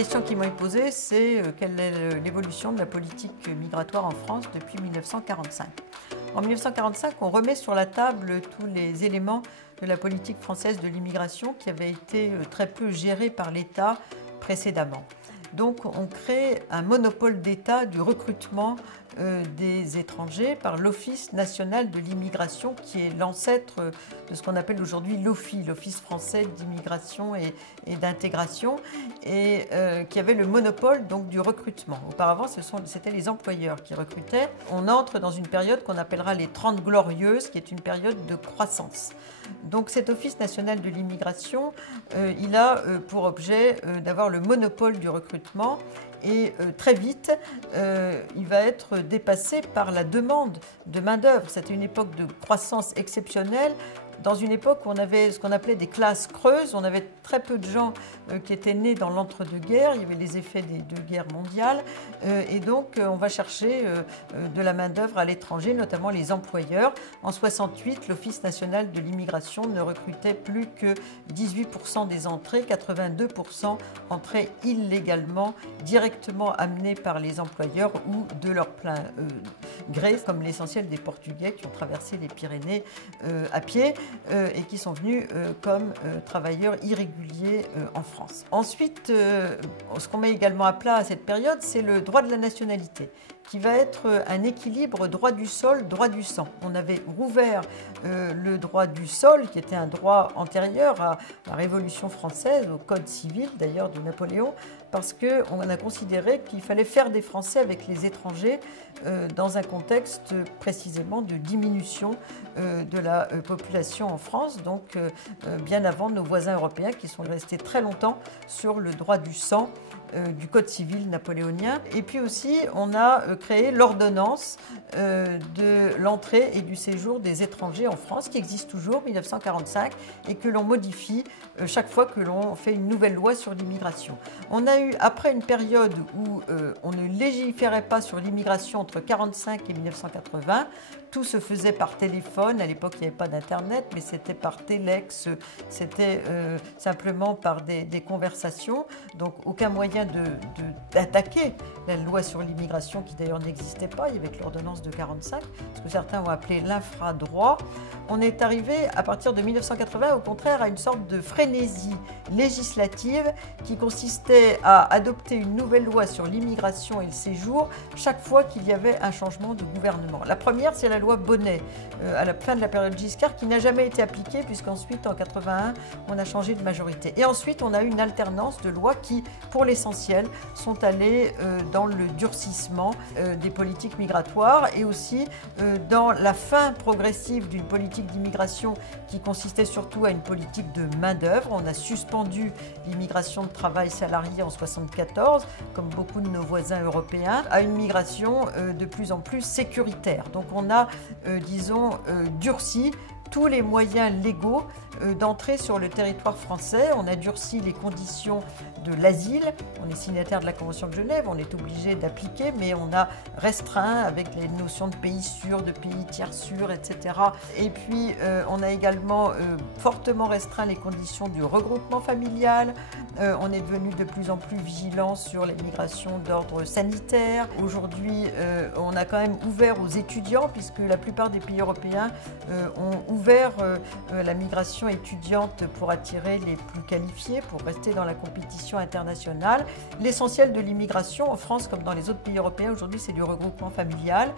question qui m'est posée, c'est quelle est l'évolution de la politique migratoire en France depuis 1945. En 1945, on remet sur la table tous les éléments de la politique française de l'immigration qui avait été très peu gérée par l'État précédemment. Donc on crée un monopole d'État du recrutement des étrangers par l'Office national de l'immigration qui est l'ancêtre de ce qu'on appelle aujourd'hui l'OFII, l'Office français d'immigration et d'intégration, et qui avait le monopole donc du recrutement. Auparavant, c'était les employeurs qui recrutaient. On entre dans une période qu'on appellera les 30 glorieuses, qui est une période de croissance. Donc cet Office national de l'immigration, il a pour objet d'avoir le monopole du recrutement et très vite, il va être dépassé par la demande de main-d'œuvre. C'était une époque de croissance exceptionnelle. Dans une époque où on avait ce qu'on appelait des classes creuses, on avait très peu de gens qui étaient nés dans l'entre-deux-guerres, il y avait les effets des deux guerres mondiales, et donc on va chercher de la main-d'œuvre à l'étranger, notamment les employeurs. En 68, l'Office national de l'immigration ne recrutait plus que 18% des entrées, 82% entraient illégalement, directement amenées par les employeurs ou de leur plein gré, comme l'essentiel des Portugais qui ont traversé les Pyrénées à pied. Et qui sont venus comme travailleurs irréguliers en France. Ensuite, ce qu'on met également à plat à cette période, c'est le droit de la nationalité, qui va être un équilibre droit du sol, droit du sang. On avait rouvert le droit du sol, qui était un droit antérieur à la Révolution française, au Code civil d'ailleurs de Napoléon, parce qu'on a considéré qu'il fallait faire des Français avec les étrangers dans un contexte précisément de diminution de la population en France, donc bien avant nos voisins européens qui sont restés très longtemps sur le droit du sang du Code civil napoléonien. Et puis aussi, on a créé l'ordonnance de l'entrée et du séjour des étrangers en France, qui existe toujours, 1945, et que l'on modifie chaque fois que l'on fait une nouvelle loi sur l'immigration. On a eu, après une période où on ne légiférait pas sur l'immigration entre 1945 et 1980, tout se faisait par téléphone. À l'époque, il n'y avait pas d'Internet, mais c'était par téléx, c'était simplement par des conversations. Donc, aucun moyen d'attaquer la loi sur l'immigration, qui d'ailleurs n'existait pas. Il y avait que l'ordonnance de 1945, ce que certains ont appelé l'infradroit. On est arrivé, à partir de 1980, au contraire, à une sorte de frénésie législative qui consistait à adopter une nouvelle loi sur l'immigration et le séjour chaque fois qu'il y avait un changement de gouvernement. La première, c'est la loi Bonnet, à la fin de la période Giscard, qui n'a jamais été appliquée, puisqu'ensuite, en 81, on a changé de majorité. Et ensuite, on a eu une alternance de lois qui, pour l'essentiel, sont allées dans le durcissement des politiques migratoires et aussi dans la fin progressive d'une politique d'immigration qui consistait surtout à une politique de main-d'œuvre. On a suspendu l'immigration de travail salarié en 1974, comme beaucoup de nos voisins européens, à une migration de plus en plus sécuritaire. Donc on a, disons, durci tous les moyens légaux d'entrer sur le territoire français. On a durci les conditions de l'asile. On est signataire de la Convention de Genève, on est obligé d'appliquer, mais on a restreint avec les notions de pays sûr, de pays tiers sûr, etc. Et puis, on a également fortement restreint les conditions du regroupement familial. On est devenu de plus en plus vigilant sur les migrations d'ordre sanitaire. Aujourd'hui, on a quand même ouvert aux étudiants, puisque la plupart des pays européens ont ouvert la migration étudiante pour attirer les plus qualifiés, pour rester dans la compétition internationale. L'essentiel de l'immigration en France, comme dans les autres pays européens aujourd'hui, c'est du regroupement familial,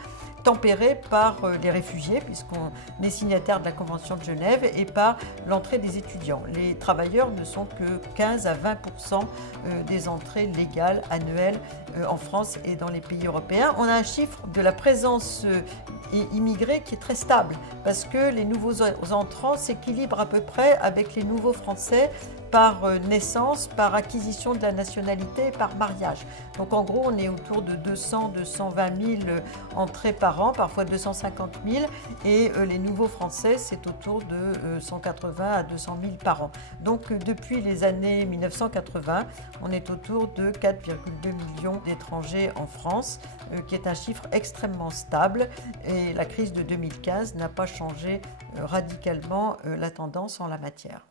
tempéré par les réfugiés, puisqu'on est signataire de la Convention de Genève, et par l'entrée des étudiants. Les travailleurs ne sont que 15 à 20% des entrées légales annuelles en France et dans les pays européens. On a un chiffre de la présence immigrée qui est très stable, parce que les nouveaux entrants s'équilibrent à peu près avec les nouveaux Français par naissance, par acquisition de la nationalité et par mariage. Donc en gros, on est autour de 200-220 000 entrées par an, parfois 250 000, et les nouveaux Français, c'est autour de 180 à 200 000 par an. Donc depuis les années 1980, on est autour de 4,2 millions d'étrangers en France, qui est un chiffre extrêmement stable, et la crise de 2015 n'a pas changé radicalement la tendance en la matière.